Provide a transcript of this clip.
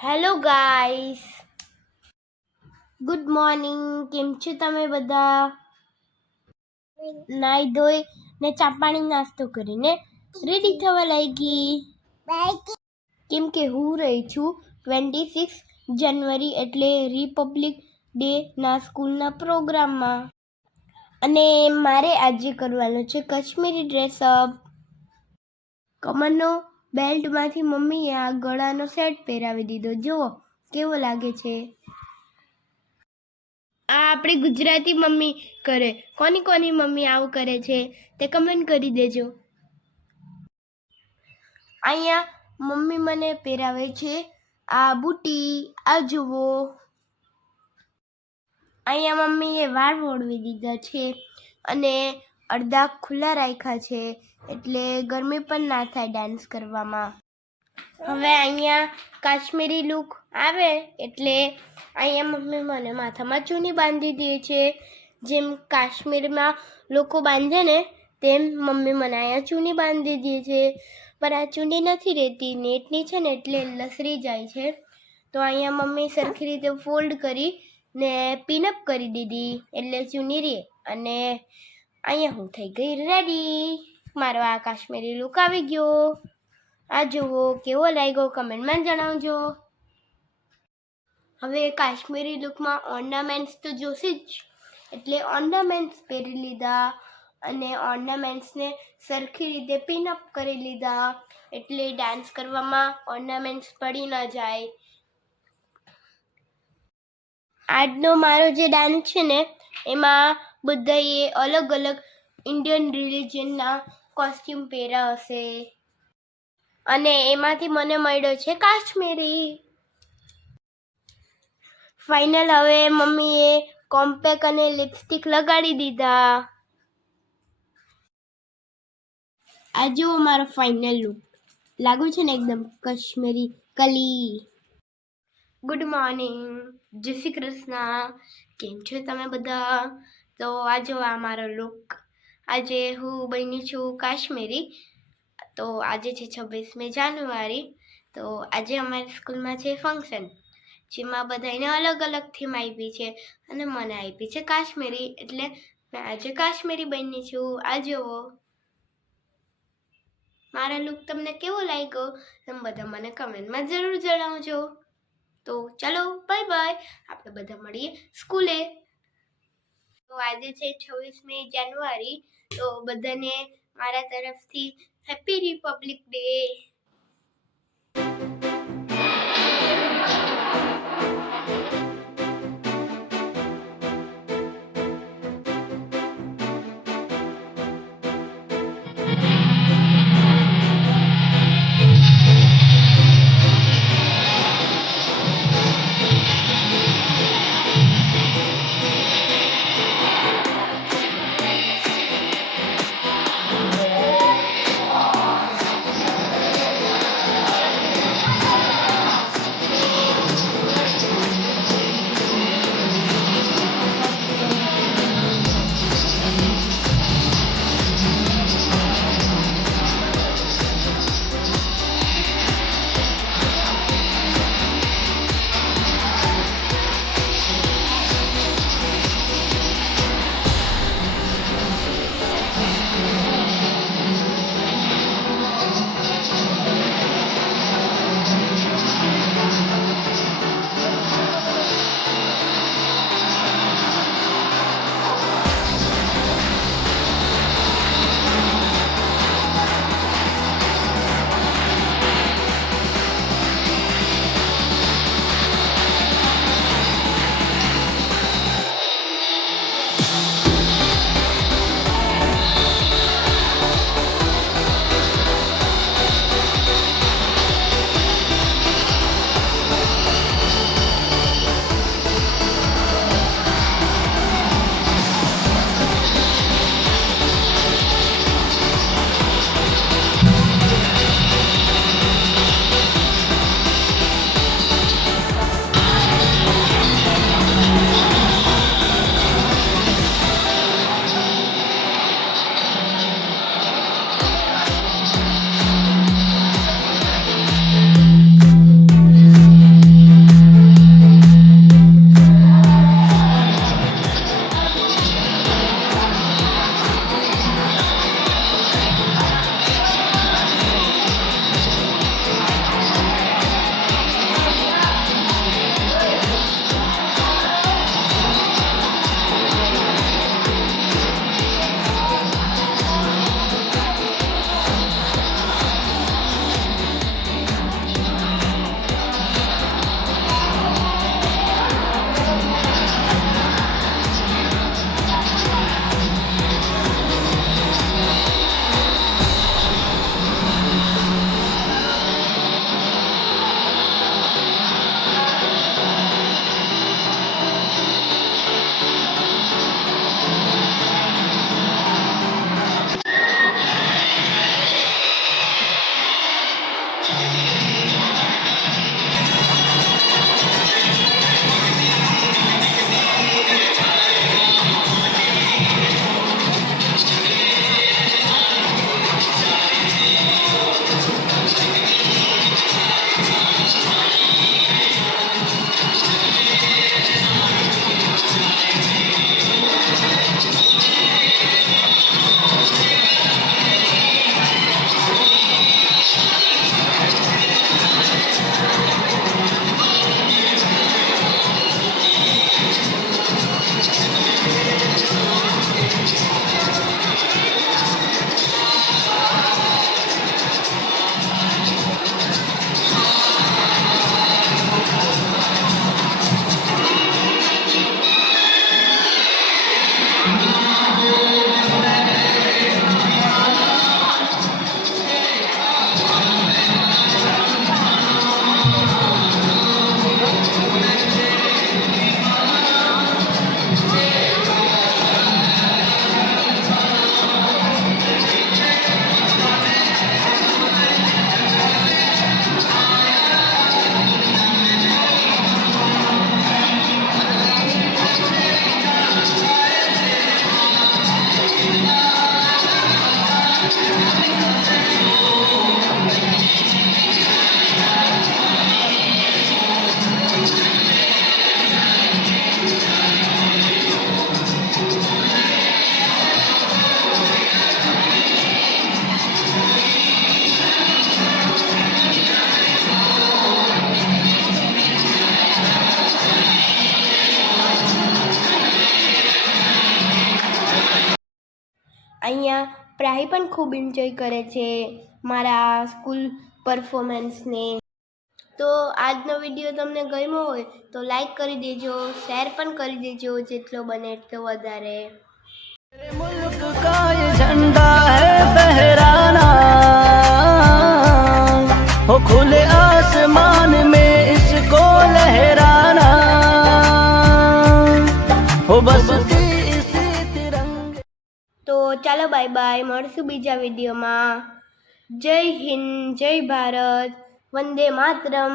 Hello guys, good morning. કેમ છો તમે બધા? નાઈ ધોઈ ને ચા પાણી નાસ્તો કરીને રેડી થવા લાગી. કેમ કે હું રહી છું 26 જાન્યુઆરી એટલે રિપબ્લિક ડે ના સ્કૂલના પ્રોગ્રામમાં, અને મારે આજે કરવાનો છે કાશ્મીરી ડ્રેસઅપ. કમરનો બેલ્ટમાંથી મમ્મીએ આ ગળાનો સેટ પહેરાવી દીધો. જુઓ કેવો લાગે છે. આ આપણી ગુજરાતી મમ્મી કરે. કોની કોની મમ્મી આવું કરે છે તે કમેન્ટ કરી દેજો. અહીંયા મમ્મી મને પહેરાવે છે આ બુટી. આ જુઓ, અહીંયા મમ્મીએ વાળ ઓળવી દીધા છે અને અડધા ખુલ્લા રાખ્યા છે, એટલે ગરમી પણ ના થાય ડાન્સ કરવામાં. હવે અહીંયા કાશ્મીરી લુક આવે એટલે અહીંયા મમ્મી મને માથામાં ચૂની બાંધી દે છે. જેમ કાશ્મીરમાં લોકો બાંધે ને તેમ મમ્મી મને અહીંયા ચૂની બાંધી દે છે. પણ આ ચૂની નથી રહેતી, નેટની છે ને એટલે લસરી જાય છે. તો અહીંયા મમ્મી સરખી રીતે ફોલ્ડ કરી ને પિનઅપ કરી દીધી એટલે ચૂની રહે. અને અહીંયા હું થઈ ગઈ રેડી. મારો આ કાશ્મીરી લુક આવી ગયો. આ જુઓ કેવો લાગ્યો કમેન્ટમાં જણાવજો. હવે કાશ્મીરી લુકમાં ઓર્નામેન્ટ્સ તો જોશે જ, એટલે ઓર્નામેન્ટ્સ પહેરી લીધા અને ઓર્નામેન્ટ્સને સરખી રીતે પિનઅપ કરી લીધા, એટલે ડાન્સ કરવામાં ઓર્નામેન્ટ્સ પડી ન જાય. આજનો મારો જે ડાન્સ છે ને એમાં બધાએ અલગ અલગ ઇન્ડિયન રિલિજનના કોસ્ટ્યુમ પહેર્યા હશે, અને એમાંથી મને મળ્યો છે કાશ્મીરી. ફાઇનલ હવે મમ્મીએ કોમ્પેક અને લિપસ્ટિક લગાડી દીધા. આ જુઓ મારો ફાઇનલ લુક. લાગુ છે ને એકદમ કાશ્મીરી કલી. ગુડ મોર્નિંગ, જય શ્રી કૃષ્ણ. કેમ છો તમે બધા? તો આ જો આ મારો લુક. આજે હું બની છું કાશ્મીરી. તો આજે છે 26મી જાન્યુઆરી. તો આજે અમારી સ્કૂલમાં છે ફંક્શન, જેમાં બધાને અલગ અલગ થીમ આપી છે અને મને આપી છે કાશ્મીરી, એટલે મેં આજે કાશ્મીરી બની છું. આ જુઓ મારા લુક તમને કેવો લાગ્યો તમે બધા મને કમેન્ટમાં જરૂર જણાવજો. તો ચાલો બાય બાય, આપણે બધા મળીએ સ્કૂલે. તો આજે છે 26મી જાન્યુઆરી. તો બધાને મારા તરફથી હેપી રિપબ્લિક ડે. પ્રાહી પણ ખૂબ એન્જોય કરે છે મારા સ્કૂલ પરફોર્મન્સને. તો આજનો વિડીયો તમને ગમ્યો હોય તો લાઈક કરી દેજો, શેર પણ કરી દેજો જેટલો બને એટલો વધારે. मुल्क का ये झंडा है फहराना, हो खुले आसमान में इसको लहराना, हो बस इसी तिरंगे. તો ચાલો બાય બાય, મળશું બીજા વિડીયોમાં. જય હિન્દ, જય ભારત, વંદે માતરમ.